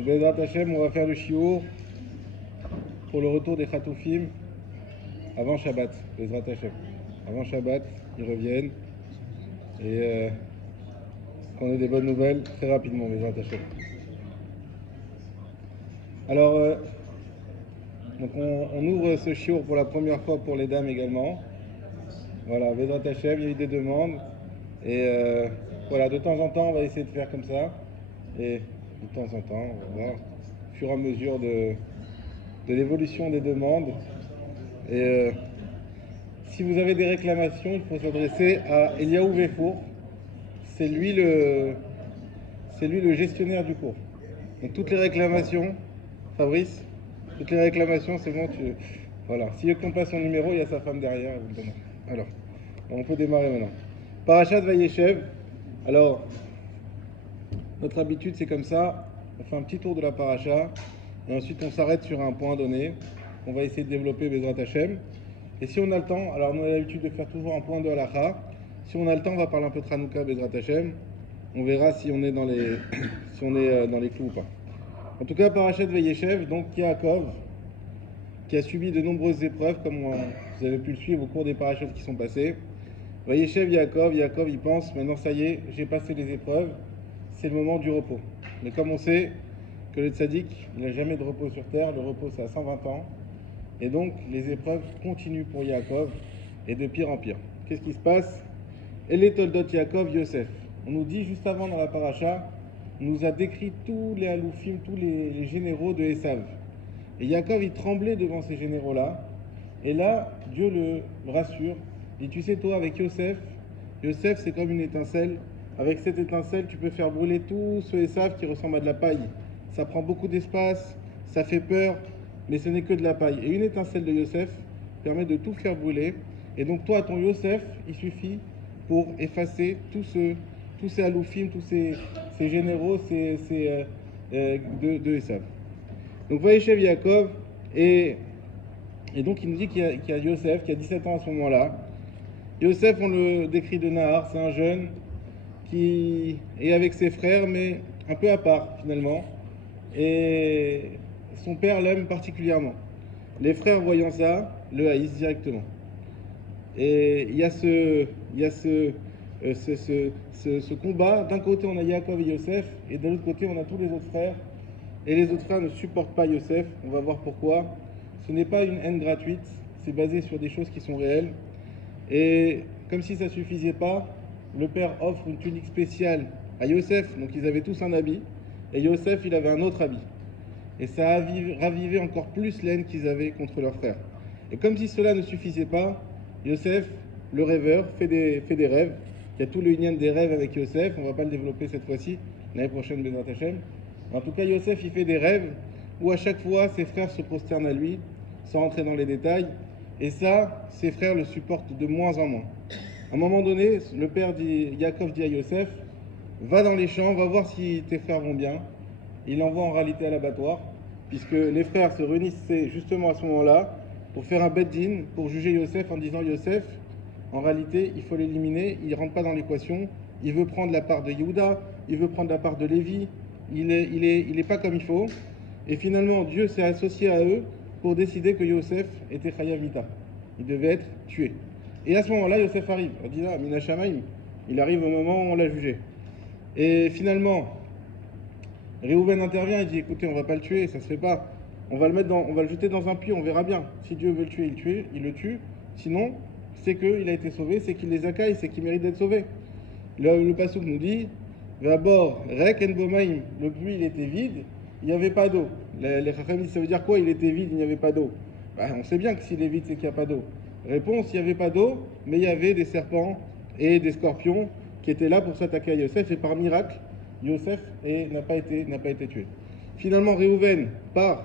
Donc Bezrat Hashem, on va faire le shiur pour le retour des Chatoufim avant Shabbat, Bezrat Hashem. Avant Shabbat, ils reviennent et qu'on ait des bonnes nouvelles très rapidement, Bezrat Hashem. Alors, donc on ouvre ce shiur pour la première fois pour les dames également. Voilà, Bezrat Hashem, il y a eu des demandes et voilà, de temps en temps, on va essayer de faire comme ça. Et de temps en temps, on va voir au fur et à mesure de l'évolution des demandes. Et si vous avez des réclamations, il faut s'adresser à Eliaou Vefour. C'est lui le gestionnaire du cours. Donc toutes les réclamations, Fabrice, toutes les réclamations, c'est bon, voilà. Si on passe son numéro, il y a sa femme derrière. Alors, on peut démarrer maintenant. Parashat Vayeshev. Alors, notre habitude, c'est comme ça. On fait un petit tour de la paracha et ensuite on s'arrête sur un point donné. On va essayer de développer Bezrat Hashem. Et si on a le temps, alors on a l'habitude de faire toujours un point de halakha. Si on a le temps, on va parler un peu de Hanouka, Bezrat Hashem. On verra si on est dans les, dans les clous ou pas. En tout cas, Parashat Vayeshev, donc Yaakov, qui a subi de nombreuses épreuves, comme vous avez pu le suivre au cours des parachats qui sont passés. Vayeshev, Yaakov, il pense, maintenant ça y est, j'ai passé les épreuves, c'est le moment du repos. Mais comme on sait que le tzaddik, il n'a jamais de repos sur terre, le repos c'est à 120 ans. Et donc, les épreuves continuent pour Yaakov, et de pire en pire. Qu'est-ce qui se passe? Ele toldot Yaakov Yosef. On nous dit juste avant dans la paracha, on nous a décrit tous les haloufim, tous les généraux de Esav. Et Yaakov, il tremblait devant ces généraux-là. Et là, Dieu le rassure. Il dit, tu sais, toi, avec Yosef, c'est comme une étincelle. Avec cette étincelle, tu peux faire brûler tout ce Esav qui ressemble à de la paille. Ça prend beaucoup d'espace, ça fait peur, mais ce n'est que de la paille. Et une étincelle de Yosef permet de tout faire brûler. Et donc toi, ton Yosef, il suffit pour effacer tous ces haloufim, tous ces généraux de Esav. Donc Vayeshev Yaakov, et donc il nous dit qu'il y a Yosef qui a 17 ans à ce moment-là. Yosef, on le décrit de Nahar, c'est un jeune qui est avec ses frères, mais un peu à part finalement. Et son père l'aime particulièrement. Les frères, voyant ça, le haïssent directement. Et il y a ce combat. D'un côté, on a Yaakov et Yosef, et de l'autre côté, on a tous les autres frères. Et les autres frères ne supportent pas Yosef. On va voir pourquoi. Ce n'est pas une haine gratuite, c'est basé sur des choses qui sont réelles. Et comme si ça ne suffisait pas, le père offre une tunique spéciale à Yosef. Donc ils avaient tous un habit. Et Yosef, il avait un autre habit. Et ça a ravivé encore plus la haine qu'ils avaient contre leurs frères. Et comme si cela ne suffisait pas, Yosef, le rêveur, fait des rêves. Il y a tout le lien des rêves avec Yosef. On ne va pas le développer cette fois-ci. L'année prochaine, Bezrat Hashem. En tout cas, Yosef, il fait des rêves où à chaque fois, ses frères se prosternent à lui, sans rentrer dans les détails. Et ça, ses frères le supportent de moins en moins. À un moment donné, le père Yaakov dit à Yosef, va dans les champs, va voir si tes frères vont bien. Il l'envoie en réalité à l'abattoir, puisque les frères se réunissaient justement à ce moment-là pour faire un bed-din, pour juger Yosef en disant Yosef, en réalité, il faut l'éliminer, il ne rentre pas dans l'équation, il veut prendre la part de Yehuda, il veut prendre la part de Lévi, il est pas comme il faut. Et finalement, Dieu s'est associé à eux pour décider que Yosef était Chayav Mita. Il devait être tué. Et à ce moment-là, Yosef arrive. On dit là, Mina Shamaim. Il arrive au moment où on l'a jugé. Et finalement, Réhouven intervient et dit écoutez, on va pas le tuer, ça se fait pas. On va le jeter dans un puits, on verra bien. Si Dieu veut le tuer, il le tue. Sinon, c'est qu'il a été sauvé, c'est qu'il les accueille, c'est qu'il mérite d'être sauvé. Le passouk nous dit Vabor, Rek en Bomaim. Le puits, il était vide, il n'y avait pas d'eau. Les Chachamim, ça veut dire quoi? Il était vide, il n'y avait pas d'eau. On sait bien que s'il est vide, c'est qu'il n'y a pas d'eau. Réponse, il n'y avait pas d'eau, mais il y avait des serpents et des scorpions qui étaient là pour s'attaquer à Yosef. Et par miracle, Yosef n'a pas été tué. Finalement, Réhouven part,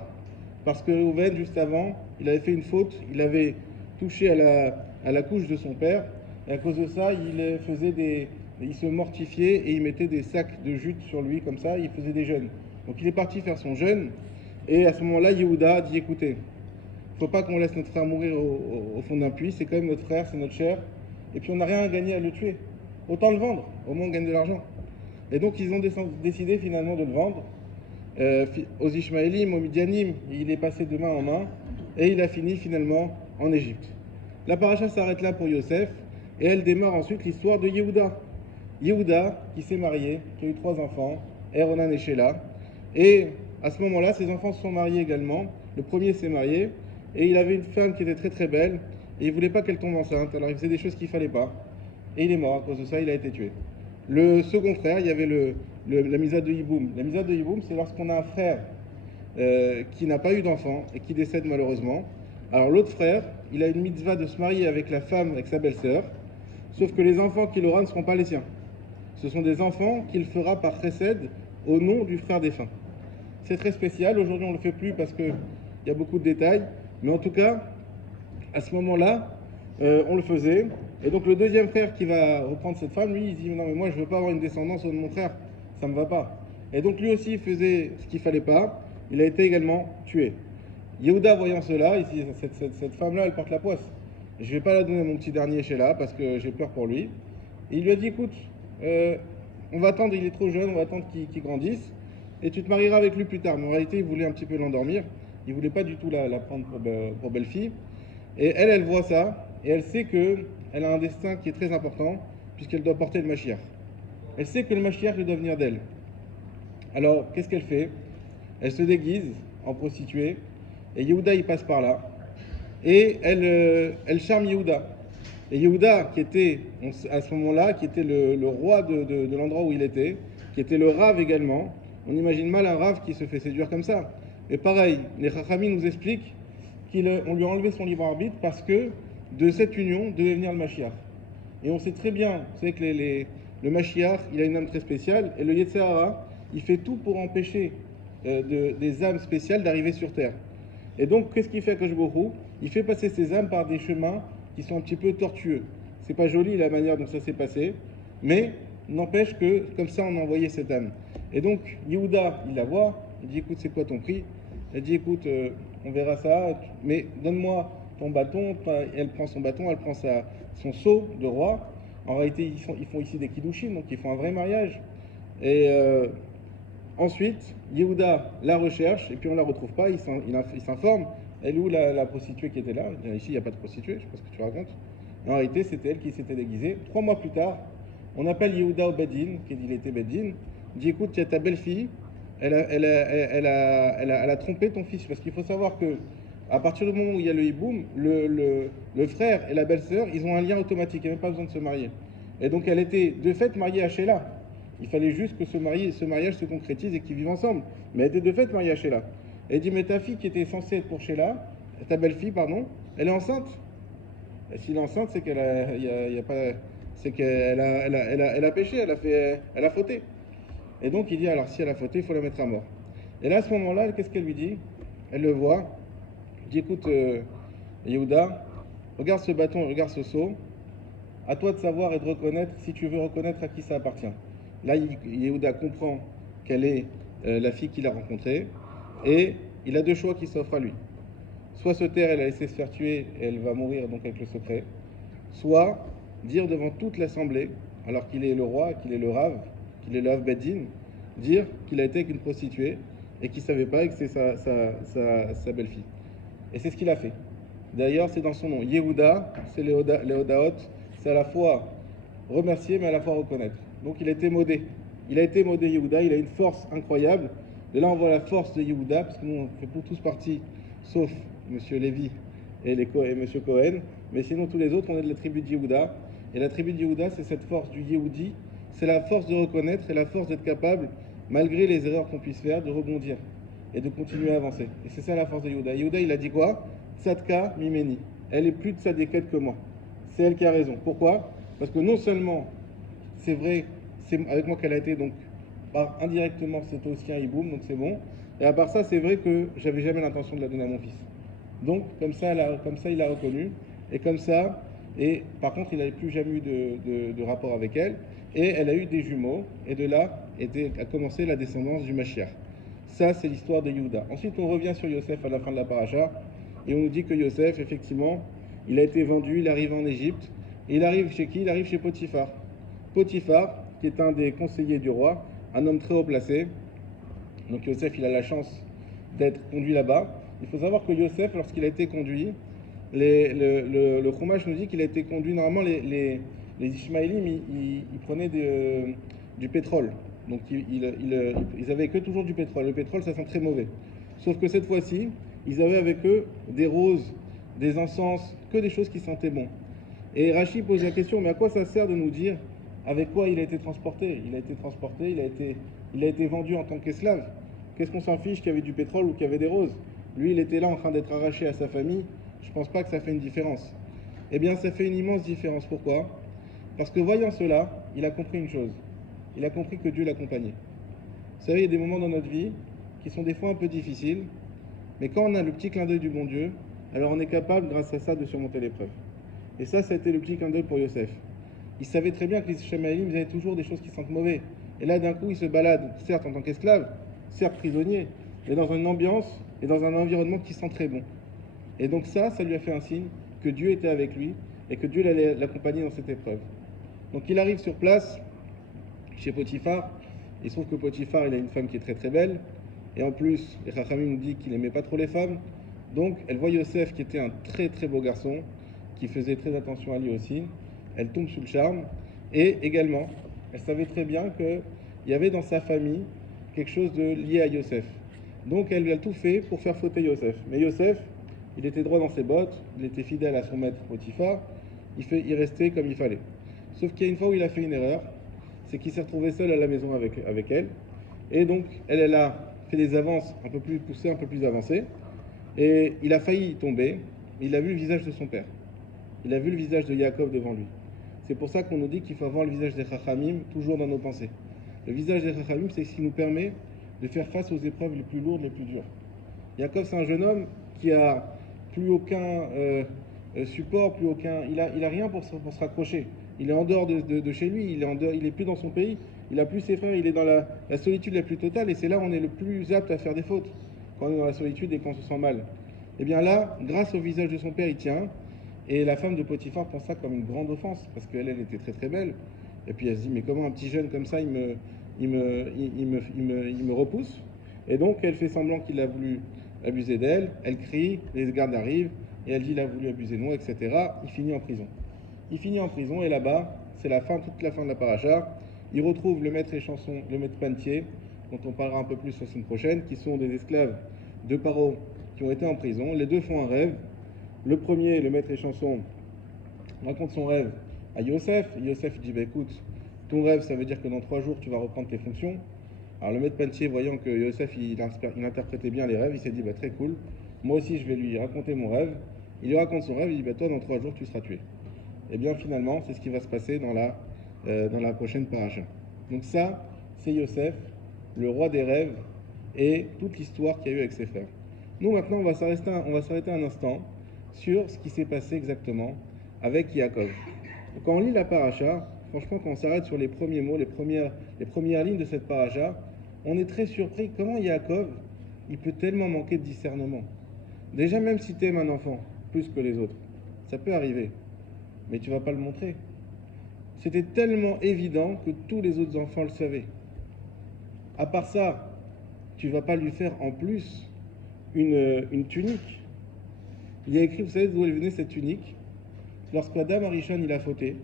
parce que Réhouven, juste avant, il avait fait une faute. Il avait touché à la couche de son père. Et à cause de ça, il se mortifiait et il mettait des sacs de jute sur lui, comme ça, il faisait des jeûnes. Donc il est parti faire son jeûne. Et à ce moment-là, Yehuda dit écoutez, il ne faut pas qu'on laisse notre frère mourir au fond d'un puits, c'est quand même notre frère, c'est notre chair. Et puis on n'a rien à gagner à le tuer. Autant le vendre, au moins on gagne de l'argent. Et donc ils ont décidé finalement de le vendre. aux Ishmaélim, aux Midianim, il est passé de main en main, et il a fini finalement en Égypte. La paracha s'arrête là pour Yosef, et elle démarre ensuite l'histoire de Yehuda. Yehuda, qui s'est marié, qui a eu 3 enfants, Eronan et Sheila, et à ce moment-là, ses enfants se sont mariés également. Le premier s'est marié, et il avait une femme qui était très très belle, et il ne voulait pas qu'elle tombe enceinte, alors il faisait des choses qu'il ne fallait pas, et il est mort à cause de ça, il a été tué. Le second frère, il y avait la Misa de Yiboum. La Misa de Yiboum, c'est lorsqu'on a un frère qui n'a pas eu d'enfant et qui décède malheureusement. Alors l'autre frère, il a une mitzvah de se marier avec la femme, avec sa belle-sœur, sauf que les enfants qu'il aura ne seront pas les siens. Ce sont des enfants qu'il fera par chesed au nom du frère défunt. C'est très spécial, aujourd'hui on ne le fait plus parce qu'il y a beaucoup de détails, mais en tout cas, à ce moment-là, on le faisait. Et donc le deuxième frère qui va reprendre cette femme, lui, il dit non mais moi je veux pas avoir une descendance au nom de mon frère, ça me va pas. Et donc lui aussi il faisait ce qu'il fallait pas, il a été également tué. Yehuda voyant cela, il dit cette femme-là elle porte la poisse. Je vais pas la donner à mon petit dernier Sheila parce que j'ai peur pour lui. Et il lui a dit écoute, on va attendre, il est trop jeune, on va attendre qu'il grandisse et tu te marieras avec lui plus tard. Mais en réalité il voulait un petit peu l'endormir, il voulait pas du tout la prendre pour belle-fille. Et elle voit ça, et elle sait qu'elle a un destin qui est très important, puisqu'elle doit porter le Mashiach. Elle sait que le Mashiach doit venir d'elle. Alors, qu'est-ce qu'elle fait? Elle se déguise en prostituée, et Yehuda, il passe par là, et elle charme Yehuda. Et Yehuda, qui était, à ce moment-là, qui était le roi de l'endroit où il était, qui était le rave également, on imagine mal un rave qui se fait séduire comme ça. Et pareil, les Chachamim nous expliquent on lui a enlevé son libre arbitre parce que de cette union devait venir le Mashiach. Et on sait très bien, vous savez que le Mashiach, il a une âme très spéciale, et le Yetzer Hara, il fait tout pour empêcher des âmes spéciales d'arriver sur terre. Et donc, qu'est-ce qu'il fait à Kajbourou? Il fait passer ces âmes par des chemins qui sont un petit peu tortueux. C'est pas joli la manière dont ça s'est passé, mais n'empêche que comme ça on a envoyé cette âme. Et donc, Yehuda, il la voit, il dit écoute, c'est quoi ton prix? Elle dit écoute, on verra ça, mais donne-moi ton bâton. Elle prend son bâton, elle prend son sceau de roi. En réalité, ils font ici des kiddushin, donc ils font un vrai mariage. Et ensuite, Yehuda la recherche, et puis on ne la retrouve pas, il s'informe. Elle est où la prostituée qui était là? Ici, il n'y a pas de prostituée, je sais pas ce que tu racontes. En réalité, c'était elle qui s'était déguisée. 3 mois plus tard, on appelle Yehuda au Bedin, qui dit il était Bedin, il dit écoute, il y a ta belle-fille, elle a trompé ton fils. Parce qu'il faut savoir que à partir du moment où il y a le hiboum, le frère et la belle-sœur, ils ont un lien automatique, il n'y a même pas besoin de se marier. Et donc elle était de fait mariée à Sheila. Il fallait juste que ce mariage se concrétise et qu'ils vivent ensemble. Mais elle était de fait mariée à Sheila. Et elle dit mais ta fille qui était censée être pour Sheila, ta belle-fille, pardon, elle est enceinte. Et s'il est enceinte, c'est qu'elle c'est qu'elle a péché, elle a fauté. Et donc il dit alors si elle a fauté, il faut la mettre à mort. Et là à ce moment-là, qu'est-ce qu'elle lui dit? Elle le voit, elle dit écoute Yehuda, regarde ce bâton, regarde ce sceau, à toi de savoir et de reconnaître si tu veux reconnaître à qui ça appartient. Là Yehuda comprend qu'elle est la fille qu'il a rencontrée, et il a 2 choix qui s'offrent à lui. Soit se taire et la laisser se faire tuer, et elle va mourir donc avec le secret, soit dire devant toute l'assemblée, alors qu'il est le roi, qu'il est le rave, qu'il est le Bedin, dire qu'il a été avec une prostituée et qu'il ne savait pas et que c'est sa belle-fille. Et c'est ce qu'il a fait. D'ailleurs, c'est dans son nom. Yehuda, c'est les Odaot, c'est à la fois remercier mais à la fois reconnaître. Donc il a été modé. Il a été modé Yehuda, il a une force incroyable. Et là on voit la force de Yehuda, parce que nous on fait tous partie, sauf M. Lévi et M. Cohen, mais sinon tous les autres on est de la tribu de Yehuda. Et la tribu de Yehuda, c'est cette force du Yehudi, c'est la force de reconnaître et la force d'être capable, malgré les erreurs qu'on puisse faire, de rebondir et de continuer à avancer. Et c'est ça la force de Yehuda. Yehuda, il a dit quoi? Tzadka mimeni. Elle est plus tzadékette que moi. C'est elle qui a raison. Pourquoi? Parce que non seulement, c'est vrai, c'est avec moi qu'elle a été, donc indirectement, c'était aussi un hiboum, donc c'est bon. Et à part ça, c'est vrai que j'avais jamais l'intention de la donner à mon fils. Donc, comme ça, il a reconnu. Et comme ça, et par contre, il n'avait plus jamais eu de rapport avec elle. Et elle a eu des jumeaux. Et de là a commencé la descendance du Mashiach. Ça, c'est l'histoire de Yehuda. Ensuite, on revient sur Yosef à la fin de la paracha. Et on nous dit que Yosef, effectivement, il a été vendu, il arrive en Égypte. Et il arrive chez qui? Il arrive chez Potiphar. Potiphar, qui est un des conseillers du roi, un homme très haut placé. Donc Yosef, il a la chance d'être conduit là-bas. Il faut savoir que Yosef, lorsqu'il a été conduit, le Chumash nous dit qu'il a été conduit. Normalement, les Ishmaélim, ils prenaient du pétrole. Donc ils avaient que toujours du pétrole. Le pétrole, ça sent très mauvais. Sauf que cette fois-ci, ils avaient avec eux des roses, des encens, que des choses qui sentaient bon. Et Rachi pose la question, mais à quoi ça sert de nous dire avec quoi il a été transporté? Il a été transporté, il a été vendu en tant qu'esclave. Qu'est-ce qu'on s'en fiche qu'il y avait du pétrole ou qu'il y avait des roses? Lui, il était là en train d'être arraché à sa famille. Je ne pense pas que ça fait une différence. Eh bien, ça fait une immense différence. Pourquoi? Parce que voyant cela, il a compris une chose. Il a compris que Dieu l'accompagnait. Vous savez, il y a des moments dans notre vie qui sont des fois un peu difficiles, mais quand on a le petit clin d'œil du bon Dieu, alors on est capable, grâce à ça, de surmonter l'épreuve. Et ça a été le petit clin d'œil pour Yosef. Il savait très bien que les Ishmaélim, ils avaient toujours des choses qui sentent mauvais. Et là, d'un coup, il se balade, certes en tant qu'esclave, certes prisonnier, mais dans une ambiance et dans un environnement qui sent très bon. Et donc ça lui a fait un signe que Dieu était avec lui et que Dieu allait l'accompagner dans cette épreuve. Donc il arrive sur place, chez Potiphar. Il se trouve que Potiphar, il a une femme qui est très très belle. Et en plus, les Chachamim nous dit qu'il n'aimait pas trop les femmes. Donc elle voit Yosef qui était un très très beau garçon, qui faisait très attention à lui aussi. Elle tombe sous le charme. Et également, elle savait très bien qu'il y avait dans sa famille quelque chose de lié à Yosef. Donc elle a tout fait pour faire fauter Yosef. Mais Yosef, il était droit dans ses bottes, il était fidèle à son maître Potiphar, il restait comme il fallait. Sauf qu'il y a une fois où il a fait une erreur, c'est qu'il s'est retrouvé seul à la maison avec elle. Et donc elle a fait des avances un peu plus poussées, un peu plus avancées. Et il a failli y tomber. Il a vu le visage de son père. Il a vu le visage de Yaakov devant lui. C'est pour ça qu'on nous dit qu'il faut avoir le visage des Chachamim toujours dans nos pensées. Le visage des Chachamim, c'est ce qui nous permet de faire face aux épreuves les plus lourdes, les plus dures. Yaakov, c'est un jeune homme qui a plus aucun support, plus aucun. Il a rien pour se raccrocher. Il est en dehors de chez lui, il est plus dans son pays, il a plus ses frères, il est dans la solitude la plus totale, et c'est là où on est le plus apte à faire des fautes, quand on est dans la solitude et qu'on se sent mal. Et bien là, grâce au visage de son père, il tient, et la femme de Potiphar prend ça comme une grande offense, parce qu'elle était très très belle, et puis elle se dit, mais comment un petit jeune comme ça, il me repousse? Et donc elle fait semblant qu'il a voulu abuser d'elle, elle crie, les gardes arrivent, et elle dit il a voulu abuser de moi, etc. Il finit en prison. Il finit en prison, et là-bas, c'est toute la fin de la paracha. Il retrouve le maître échanson, le maître panetier, dont on parlera un peu plus la semaine prochaine, qui sont des esclaves de Paro qui ont été en prison. Les deux font un rêve. Le premier, le maître échanson, raconte son rêve à Yosef. Yosef il dit bah, écoute, ton rêve, ça veut dire que dans 3 jours, tu vas reprendre tes fonctions. Alors le maître panetier, voyant que Yosef il interprétait bien les rêves, il s'est dit bah, très cool, moi aussi je vais lui raconter mon rêve. Il lui raconte son rêve, il dit bah, toi dans 3 jours tu seras tué. Et bien finalement c'est ce qui va se passer dans la prochaine paracha. Donc ça c'est Yosef, le roi des rêves et toute l'histoire qu'il y a eu avec ses frères. Nous maintenant on va s'arrêter un instant sur ce qui s'est passé exactement avec Yaakov. Quand on lit la paracha, franchement, quand on s'arrête sur les premiers mots, les premières lignes de cette paracha, on est très surpris comment Yaakov, il peut tellement manquer de discernement. Déjà, même si tu aimes un enfant plus que les autres, ça peut arriver, mais tu ne vas pas le montrer. C'était tellement évident que tous les autres enfants le savaient. À part ça, tu ne vas pas lui faire en plus une tunique. Il y a écrit, vous savez d'où elle venait cette tunique? Lorsqu'Adam Arishon il a fauté,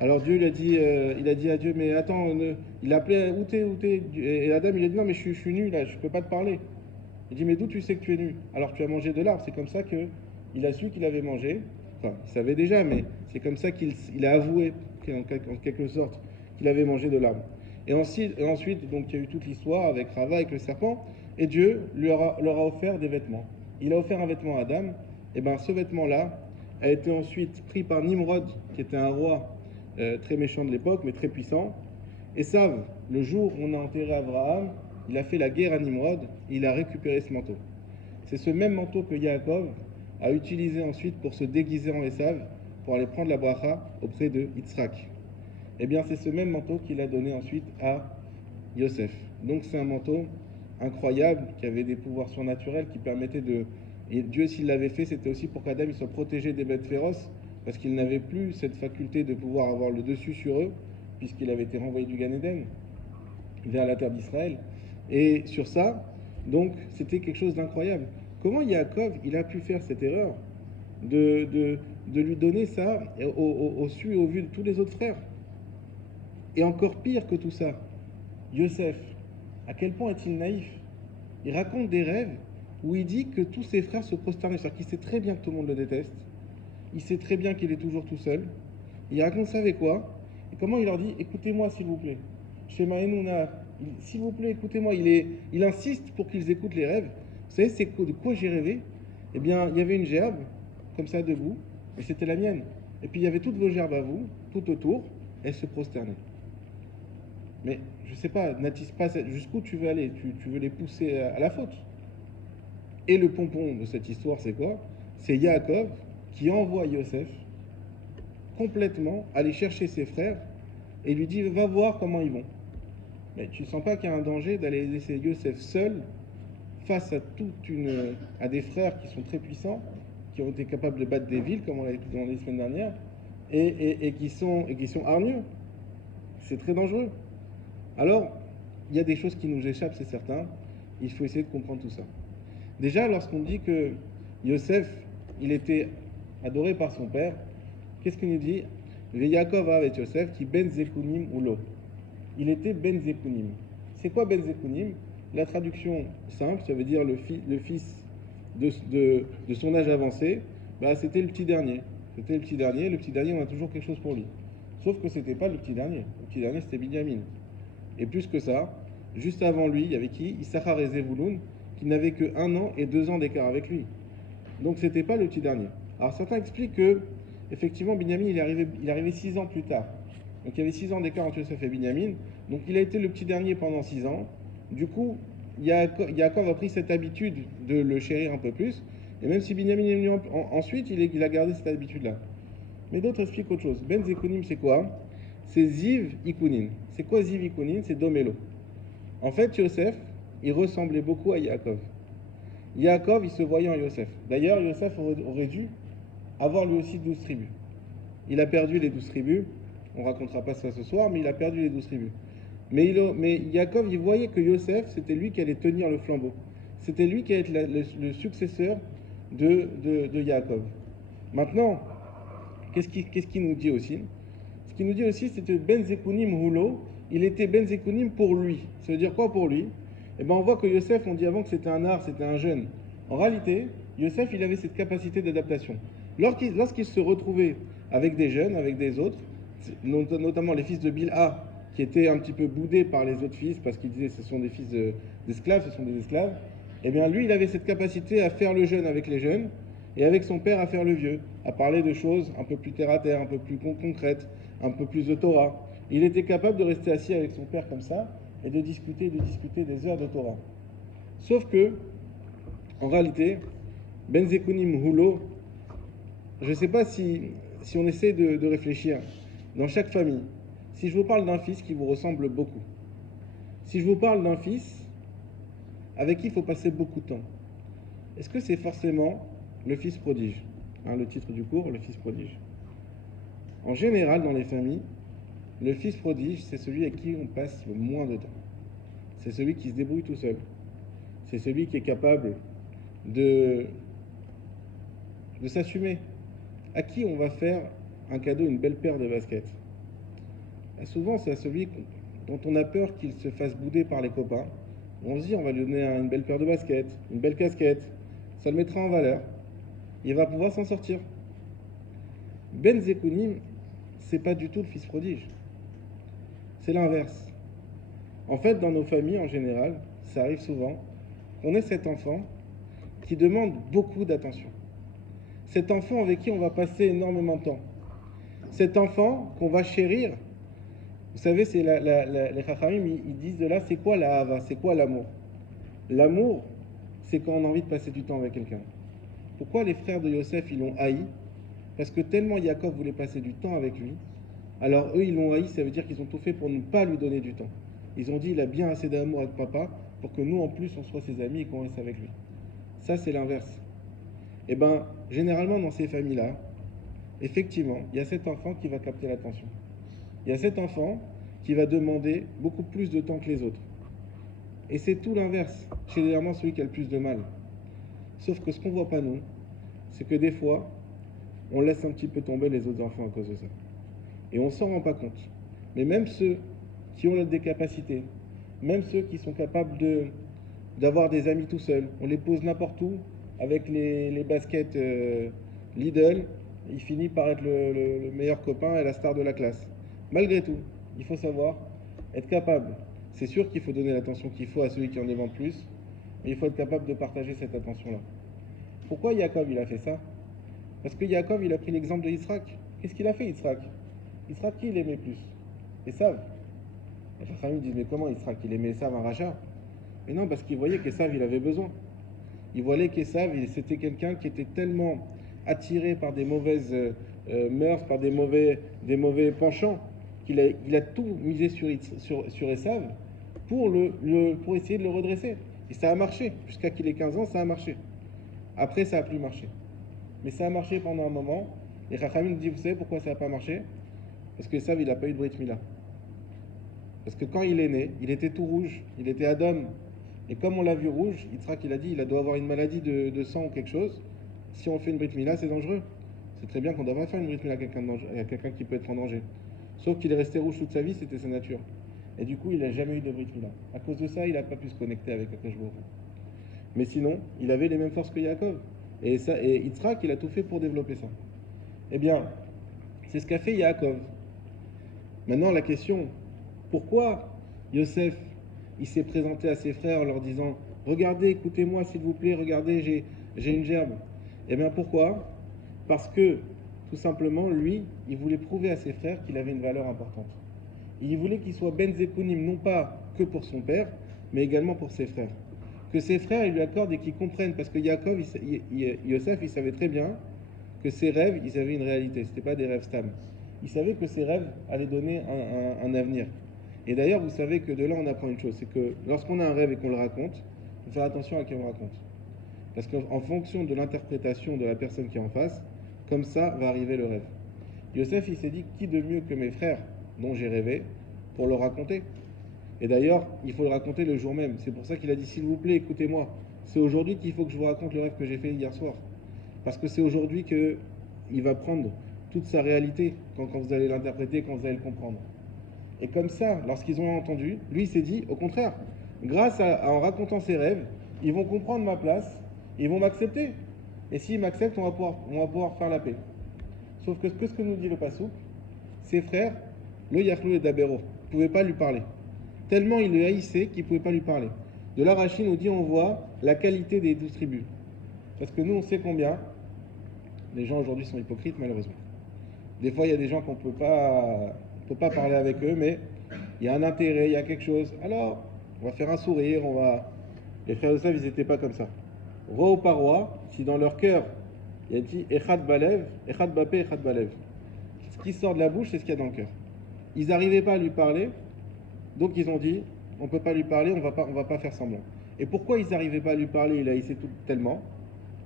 alors Dieu il a dit à Dieu, mais attends, il a appelé, où t'es? Et Adam il a dit, non mais je suis nu là, je peux pas te parler. Il dit, mais d'où tu sais que tu es nu? Alors tu as mangé de l'arbre. C'est comme ça qu'il a su qu'il avait mangé, enfin il savait déjà, mais c'est comme ça qu'il a avoué, en quelque sorte, qu'il avait mangé de l'arbre. Et ensuite, donc il y a eu toute l'histoire avec Rava, avec le serpent, et Dieu leur a offert des vêtements. Il a offert un vêtement à Adam, et bien ce vêtement-là a été ensuite pris par Nimrod, qui était un roi très méchant de l'époque, mais très puissant. Et savent, le jour où on a enterré Abraham, il a fait la guerre à Nimrod, et il a récupéré ce manteau. C'est ce même manteau que Yaakov a utilisé ensuite pour se déguiser en Esav, pour aller prendre la bracha auprès de Yitzhak. Eh bien, c'est ce même manteau qu'il a donné ensuite à Yosef. Donc c'est un manteau incroyable, qui avait des pouvoirs surnaturels, qui permettaient de... Et Dieu, s'il l'avait fait, c'était aussi pour qu'Adam soit protégé des bêtes féroces, parce qu'il n'avait plus cette faculté de pouvoir avoir le dessus sur eux, puisqu'il avait été renvoyé du Gan Eden vers la terre d'Israël. Et sur ça, donc, c'était quelque chose d'incroyable. Comment Yaakov, il a pu faire cette erreur de lui donner ça au su et au vu de tous les autres frères? Et encore pire que tout ça, Yosef, à quel point est-il naïf? Il raconte des rêves où il dit que tous ses frères se prosternent. C'est-à-dire qu'il sait très bien que tout le monde le déteste. Il sait très bien qu'il est toujours tout seul. Il raconte ça avec quoi? Et comment il leur dit, écoutez-moi s'il vous plaît. Chez Maïnouna, s'il vous plaît, écoutez-moi. Il insiste pour qu'ils écoutent les rêves. Vous savez, de quoi j'ai rêvé? Eh bien, il y avait une gerbe, comme ça, debout, et c'était la mienne. Et puis il y avait toutes vos gerbes à vous, tout autour, et elles se prosternaient. Mais je sais pas, n'attise pas jusqu'où tu veux aller, tu veux les pousser à la faute. Et le pompon de cette histoire, c'est quoi? C'est Yaakov qui envoie Yosef complètement aller chercher ses frères et lui dit va voir comment ils vont. Mais tu ne sens pas qu'il y a un danger d'aller laisser Yosef seul face à des frères qui sont très puissants, qui ont été capables de battre des villes, comme on l'a dit dans les semaines dernières, et qui sont hargneux. C'est très dangereux. Alors, il y a des choses qui nous échappent, c'est certain. Il faut essayer de comprendre tout ça. Déjà, lorsqu'on dit que Yosef, il était adoré par son père, qu'est-ce qu'il nous dit? Yaakov avec Yosef qui ben zekunim ou lo. Il était ben zekunim. C'est quoi ben zekunim? La traduction simple, ça veut dire le fils de son âge avancé, bah, c'était le petit dernier. C'était le petit dernier. Le petit dernier, on a toujours quelque chose pour lui. Sauf que c'était pas le petit dernier. Le petit dernier, c'était Binyamin. Et plus que ça, juste avant lui, il y avait qui? Issachar et Zevouloun, qui n'avaient que 1 an et 2 ans d'écart avec lui. Donc c'était pas le petit dernier. Alors certains expliquent que, effectivement, Binyamin, il est arrivé 6 ans plus tard. Donc il y avait 6 ans d'écart entre Yosef et Binyamin. Donc il a été le petit dernier pendant 6 ans. Du coup, Yaakov a pris cette habitude de le chérir un peu plus. Et même si Binyamin est venu ensuite, il a gardé cette habitude-là. Mais d'autres expliquent autre chose. Ben Zekunim, c'est quoi? C'est Ziv Ikunin. C'est quoi Ziv Ikunin? C'est Domelo. En fait, Yosef, il ressemblait beaucoup à Yaakov. Yaakov, il se voyait en Yosef. D'ailleurs, Yosef aurait dû avoir lui aussi 12 tribus. Il a perdu les 12 tribus. On ne racontera pas ça ce soir, mais il a perdu les 12 tribus. Mais Yaakov, il voyait que Yosef, c'était lui qui allait tenir le flambeau. C'était lui qui allait être le successeur de Yaakov. Maintenant, qu'est-ce qu'il nous dit aussi? Ce qu'il nous dit aussi, c'est que Ben Zekunim Hulo, il était Ben Zekunim pour lui. Ça veut dire quoi pour lui? Eh bien, on voit que Yosef, on dit avant que c'était un art, c'était un jeune. En réalité, Yosef, il avait cette capacité d'adaptation. Lorsqu'il se retrouvait avec des jeunes, avec des autres, notamment les fils de Bilha, qui étaient un petit peu boudés par les autres fils, parce qu'ils disaient que ce sont des fils d'esclaves, ce sont des esclaves, eh bien, lui, il avait cette capacité à faire le jeune avec les jeunes, et avec son père à faire le vieux, à parler de choses un peu plus terre à terre, un peu plus concrètes, un peu plus de Torah. Il était capable de rester assis avec son père comme ça et de discuter des heures de Torah. Sauf que, en réalité, Ben Zekunim Hulo, je ne sais pas si on essaie de réfléchir, dans chaque famille, si je vous parle d'un fils qui vous ressemble beaucoup, si je vous parle d'un fils avec qui il faut passer beaucoup de temps, est-ce que c'est forcément le fils prodige? Le titre du cours, le fils prodige. En général, dans les familles, le fils prodige, c'est celui avec qui on passe le moins de temps. C'est celui qui se débrouille tout seul. C'est celui qui est capable de s'assumer. À qui on va faire un cadeau, une belle paire de baskets? Souvent, c'est à celui dont on a peur qu'il se fasse bouder par les copains. On se dit, on va lui donner une belle paire de baskets, une belle casquette. Ça le mettra en valeur. Il va pouvoir s'en sortir. Ben Zekunim, c'est pas du tout le fils prodige. C'est l'inverse. En fait, dans nos familles, en général, ça arrive souvent, on ait cet enfant qui demande beaucoup d'attention. Cet enfant avec qui on va passer énormément de temps. Cet enfant qu'on va chérir. Vous savez, c'est les Chachamim, ils disent de là, c'est quoi la hava? C'est quoi l'amour? L'amour, c'est quand on a envie de passer du temps avec quelqu'un. Pourquoi les frères de Yosef, ils l'ont haï? Parce que tellement Yaakov voulait passer du temps avec lui, alors eux, ils l'ont haï, ça veut dire qu'ils ont tout fait pour ne pas lui donner du temps. Ils ont dit, il a bien assez d'amour avec papa pour que nous, en plus, on soit ses amis et qu'on reste avec lui. Ça, c'est l'inverse. Et bien, généralement, dans ces familles-là, effectivement, il y a cet enfant qui va capter l'attention. Il y a cet enfant qui va demander beaucoup plus de temps que les autres. Et c'est tout l'inverse, généralement celui qui a le plus de mal. Sauf que ce qu'on voit pas nous, c'est que des fois, on laisse un petit peu tomber les autres enfants à cause de ça. Et on s'en rend pas compte. Mais même ceux qui ont des capacités, même ceux qui sont capables d'avoir des amis tout seuls, on les pose n'importe où, avec les baskets Lidl, il finit par être le meilleur copain et la star de la classe. Malgré tout, il faut savoir être capable. C'est sûr qu'il faut donner l'attention qu'il faut à celui qui en demande plus, mais il faut être capable de partager cette attention-là. Pourquoi Jacob il a fait ça? Parce que Jacob il a pris l'exemple de Yitzhak. Qu'est-ce qu'il a fait Yitzhak? Yitzhak qui il aimait plus? Esav. Les familles disent mais comment Yitzhak il aimait Esav un rachat? Mais non, parce qu'il voyait qu'Esav il avait besoin. Il voyait qu'Esav c'était quelqu'un qui était tellement attiré par des mauvaises mœurs, par des mauvais penchants, qu'il a tout misé sur Esav pour essayer de le redresser. Et ça a marché. Jusqu'à qu'il ait 15 ans, ça a marché. Après, ça n'a plus marché. Mais ça a marché pendant un moment. Et Chachamim nous dit, vous savez pourquoi ça n'a pas marché? Parce que Esav, il n'a pas eu de Brit Mila. Parce que quand il est né, il était tout rouge. Il était Adam. Et comme on l'a vu rouge, Yitzhak, il a dit, il doit avoir une maladie de sang ou quelque chose. Si on fait une Brit Mila, c'est dangereux. C'est très bien qu'on doit pas faire une Brit Mila à quelqu'un qui peut être en danger. Sauf qu'il est resté rouge toute sa vie, c'était sa nature. Et du coup, il n'a jamais eu de Brit Mila. À cause de ça, il n'a pas pu se connecter avec Akash Baruch Hu. Mais sinon, il avait les mêmes forces que Yaakov. Et Yitzhak, il a tout fait pour développer ça. Eh bien, c'est ce qu'a fait Yaakov. Maintenant, la question, pourquoi Yosef, il s'est présenté à ses frères en leur disant « Regardez, écoutez-moi s'il vous plaît, regardez, j'ai une gerbe. » Eh bien, pourquoi? Parce que, tout simplement, lui, il voulait prouver à ses frères qu'il avait une valeur importante. Il voulait qu'il soit Ben Zekunim, non pas que pour son père, mais également pour ses frères. Que ses frères, ils lui accordent et qu'ils comprennent, parce que Yaakov, Yosef, il savait très bien que ses rêves, ils avaient une réalité, ce n'était pas des rêves stables. Il savait que ses rêves allaient donner un avenir. Et d'ailleurs, vous savez que de là, on apprend une chose, c'est que lorsqu'on a un rêve et qu'on le raconte, il faut faire attention à qui on raconte. Parce qu'en fonction de l'interprétation de la personne qui est en face, comme ça va arriver le rêve. Yosef, il s'est dit, qui de mieux que mes frères dont j'ai rêvé pour le raconter? Et d'ailleurs, il faut le raconter le jour même. C'est pour ça qu'il a dit, s'il vous plaît, écoutez-moi, c'est aujourd'hui qu'il faut que je vous raconte le rêve que j'ai fait hier soir. Parce que c'est aujourd'hui qu'il va prendre toute sa réalité quand vous allez l'interpréter, quand vous allez le comprendre. Et comme ça, lorsqu'ils ont entendu, lui il s'est dit, au contraire, grâce en racontant ses rêves, ils vont comprendre ma place, ils vont m'accepter. Et s'ils m'acceptent, on va pouvoir faire la paix. Sauf que ce que nous dit le Passouk, ses frères, le Yachlou et Dabero, ne pouvaient pas lui parler. Tellement il le haïssait qu'ils ne pouvaient pas lui parler. De là, Rachid nous dit, on voit la qualité des 12 tribus. Parce que nous, on sait combien les gens aujourd'hui sont hypocrites, malheureusement. Des fois, il y a des gens qu'on ne peut pas parler avec eux, mais il y a un intérêt, il y a quelque chose. Alors, on va faire un sourire, Les frères de Sav, ils n'étaient pas comme ça. Roi ou pas roi, si dans leur cœur, il y a dit Echad Balev, Echad Bapé, Echad Balev. Ce qui sort de la bouche, c'est ce qu'il y a dans le cœur. Ils n'arrivaient pas à lui parler, donc ils ont dit on ne peut pas lui parler, on va pas faire semblant. Et pourquoi ils n'arrivaient pas à lui parler, il haïssait tout tellement?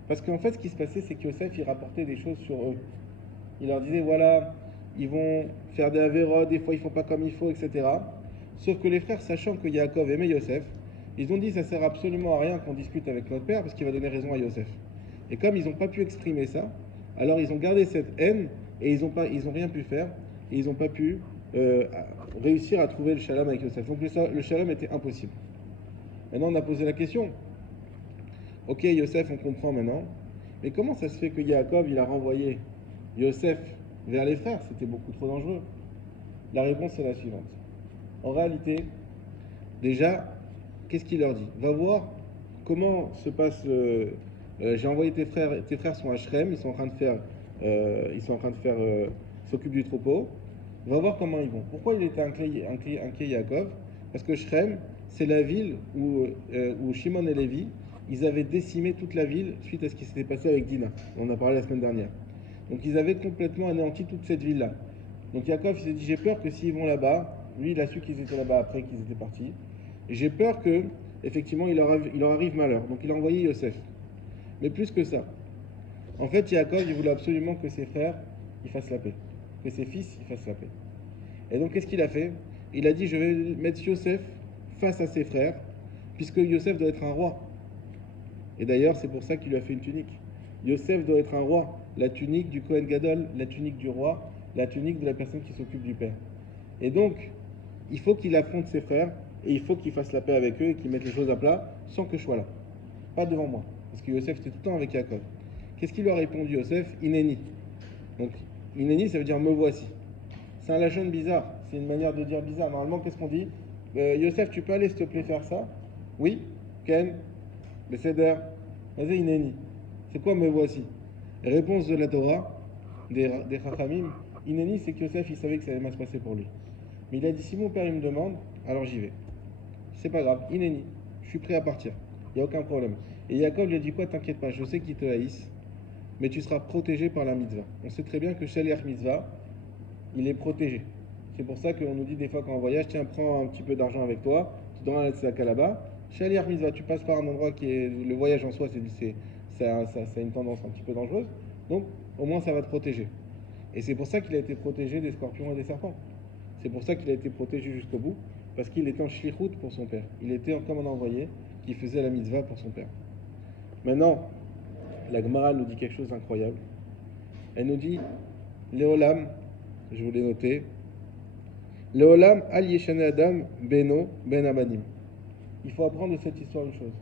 Parce qu'en fait, ce qui se passait, c'est que Yosef, il rapportait des choses sur eux. Il leur disait, voilà, ils vont faire des avérods, des fois ils font pas comme il faut, etc. Sauf que les frères, sachant que Yaakov aimait Yosef, ils ont dit, ça sert absolument à rien qu'on discute avec notre père, parce qu'il va donner raison à Yosef. Et comme ils n'ont pas pu exprimer ça, alors ils ont gardé cette haine, et ils ont rien pu faire, et ils n'ont pas pu réussir à trouver le shalom avec Yosef. Donc le shalom était impossible. Maintenant, on a posé la question. Ok, Yosef, on comprend maintenant. Mais comment ça se fait que Yaakov, il a renvoyé Yosef vers les frères? C'était beaucoup trop dangereux. La réponse est la suivante. En réalité, déjà, qu'est-ce qu'il leur dit? Va voir comment se passe. J'ai envoyé tes frères sont à Shrem, ils sont en train de faire, s'occupent du troupeau. Va voir comment ils vont. Pourquoi il était inquiet Yaakov? Parce que Shrem, c'est la ville où Shimon et Lévi, ils avaient décimé toute la ville suite à ce qui s'était passé avec Dina. On en a parlé la semaine dernière. Donc ils avaient complètement anéanti toute cette ville-là. Donc Yaakov il s'est dit, j'ai peur que s'ils vont là-bas, lui il a su qu'ils étaient là-bas après qu'ils étaient partis, et j'ai peur que, effectivement, il leur arrive malheur. Donc il a envoyé Yosef. Mais plus que ça, en fait Yaakov il voulait absolument que ses frères ils fassent la paix, que ses fils ils fassent la paix. Et donc qu'est-ce qu'il a fait? Il a dit, je vais mettre Yosef face à ses frères puisque Yosef doit être un roi. Et d'ailleurs, c'est pour ça qu'il lui a fait une tunique. Yosef doit être un roi. La tunique du Kohen Gadol, la tunique du roi, la tunique de la personne qui s'occupe du père. Et donc, il faut qu'il affronte ses frères et il faut qu'il fasse la paix avec eux et qu'il mette les choses à plat sans que je sois là. Pas devant moi. Parce que Yosef était tout le temps avec Yaakov. Qu'est-ce qu'il lui a répondu, Yosef? Ineni. Donc, Ineni, ça veut dire me voici. C'est un lachon bizarre. C'est une manière de dire bizarre. Normalement, qu'est-ce qu'on dit? Yosef, tu peux aller, s'il te plaît, faire ça? Oui? Ken? Besséder? Vas-y, Ineni. C'est quoi me voici? Réponse de la Torah, des Chachamim. Ineni, c'est que Yosef, il savait que ça allait mal se passer pour lui. Mais il a dit, si mon père il me demande, alors j'y vais. C'est pas grave, Ineni, je suis prêt à partir. Il n'y a aucun problème. Et Yaakov lui a dit quoi? T'inquiète pas, je sais qu'ils te haïssent, mais tu seras protégé par la mitzvah. On sait très bien que Shaliach mitzvah, il est protégé. C'est pour ça qu'on nous dit des fois quand on voyage, tiens, prends un petit peu d'argent avec toi, tu donnes la tzedaka là-bas. Shaliach mitzvah, tu passes par un endroit qui est... Le voyage en soi, c'est une tendance un petit peu dangereuse. Donc, au moins, ça va te protéger. Et c'est pour ça qu'il a été protégé des scorpions et des serpents. C'est pour ça qu'il a été protégé jusqu'au bout, parce qu'il était en shlichut pour son père. Il était comme un envoyé qui faisait la mitzvah pour son père. Maintenant, la Gemara nous dit quelque chose d'incroyable. Elle nous dit, Léolam, je vous l'ai noté, Léolam al yeshane adam beno ben abanim. Il faut apprendre de cette histoire une chose,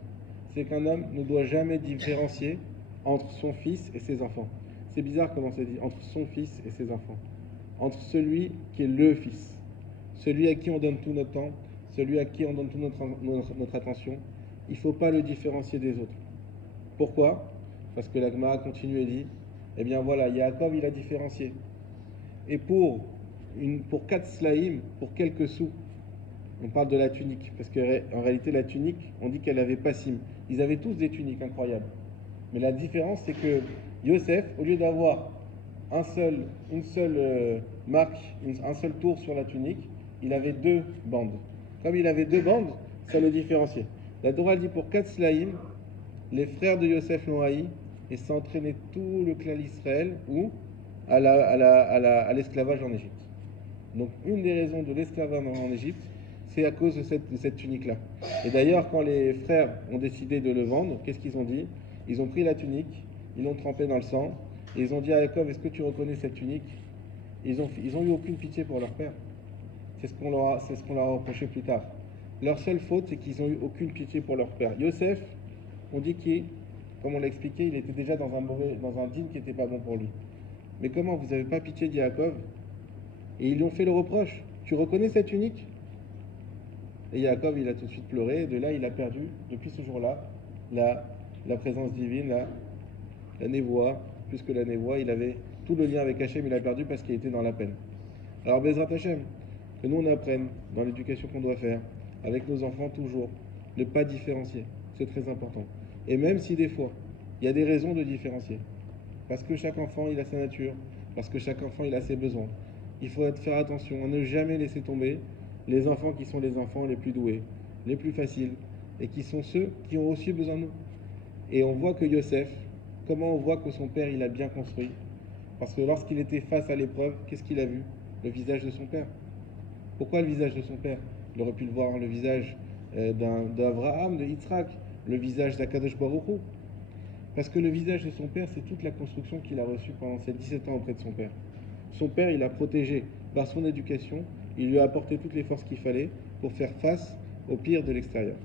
c'est qu'un homme ne doit jamais différencier entre son fils et ses enfants. C'est bizarre comment c'est dit, entre son fils et ses enfants. Entre celui qui est le fils, celui à qui on donne tout notre temps, celui à qui on donne toute notre attention, il ne faut pas le différencier des autres. Pourquoi? Parce que la Gemara continue et dit, eh bien voilà, Yaakov il a différencié. Et pour 4 slaïm, pour quelques sous, on parle de la tunique, parce qu'en réalité la tunique, on dit qu'elle avait pas sim. Ils avaient tous des tuniques incroyables. Mais la différence, c'est que Yosef, au lieu d'avoir une seule marque, un seul tour sur la tunique, il avait 2 bandes. Comme il avait 2 bandes, ça le différenciait. La Torah dit pour 4 slaïm, les frères de Yosef l'ont haï et ça entraînait tout le clan d'Israël ou à l'esclavage en Égypte. Donc une des raisons de l'esclavage en Égypte, c'est à cause de cette tunique-là. Et d'ailleurs, quand les frères ont décidé de le vendre, qu'est-ce qu'ils ont dit? Ils ont pris la tunique, ils l'ont trempée dans le sang, et ils ont dit à Yaakov, est-ce que tu reconnais cette tunique? Ils ont eu aucune pitié pour leur père. C'est ce qu'on leur a reproché plus tard. Leur seule faute, c'est qu'ils ont eu aucune pitié pour leur père. Yosef, on dit qu'il, comme on l'a expliqué, il était déjà dans un dîme qui n'était pas bon pour lui. Mais comment, vous n'avez pas pitié de Yaakov? Et ils lui ont fait le reproche. Tu reconnais cette tunique? Et Yaakov, il a tout de suite pleuré. Et de là, il a perdu, depuis ce jour-là, la présence divine, la névoie. Plus que la névoie, il avait tout le lien avec Hachem, il a perdu parce qu'il était dans la peine. Alors, Bezrat Hachem, que nous on apprenne dans l'éducation qu'on doit faire, avec nos enfants toujours, ne pas différencier. C'est très important. Et même si des fois, il y a des raisons de différencier. Parce que chaque enfant, il a sa nature. Parce que chaque enfant, il a ses besoins. Il faut faire attention à ne jamais laisser tomber les enfants qui sont les enfants les plus doués, les plus faciles, et qui sont ceux qui ont aussi besoin de nous. Et on voit que Yosef, comment on voit que son père, il a bien construit? Parce que lorsqu'il était face à l'épreuve, qu'est-ce qu'il a vu? Le visage de son père. Pourquoi le visage de son père? Il aurait pu le voir, le visage d'Abraham, de Yitzhak, le visage d'Akadosh Baruch Hu. Parce que le visage de son père, c'est toute la construction qu'il a reçue pendant ses 17 ans auprès de son père. Son père, il a protégé par son éducation, il lui a apporté toutes les forces qu'il fallait pour faire face au pire de l'extérieur.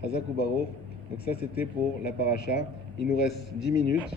Chazak ou Baruch. Donc ça, c'était pour la paracha. Il nous reste 10 minutes.